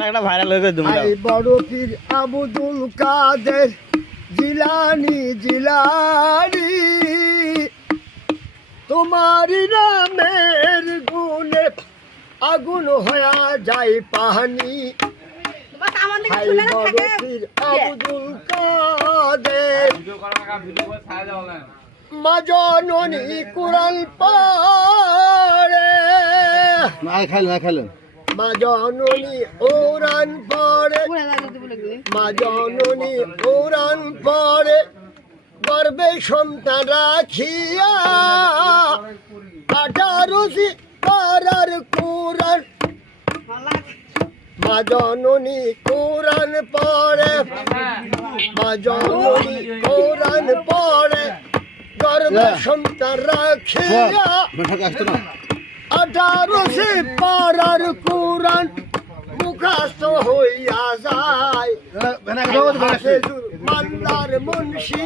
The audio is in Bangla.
একটা ভাইরাল হয়ে গেছে আই বড় পীর আব্দুল কাদের জিলানি জিলানি তোমারি নামের গুণে আগুন হয়ে যায় পানি আই বড় পীর আব্দুল কাদের মা জননী কুরআন পড়ে না খাইলেন মা জননী কোরআন পড়ে মা জননী কোরআন পড়ে গর্বে সন্তান রাখিয়া 18 পারার কোরআন মা জননী কোরআন পড়ে মা জননী কোরআন পড়ে গর্বে সন্তান রাখিয়া 18 পারার কোরআন মুখস্থ হইয়া যায় মাল্লার মুন্সি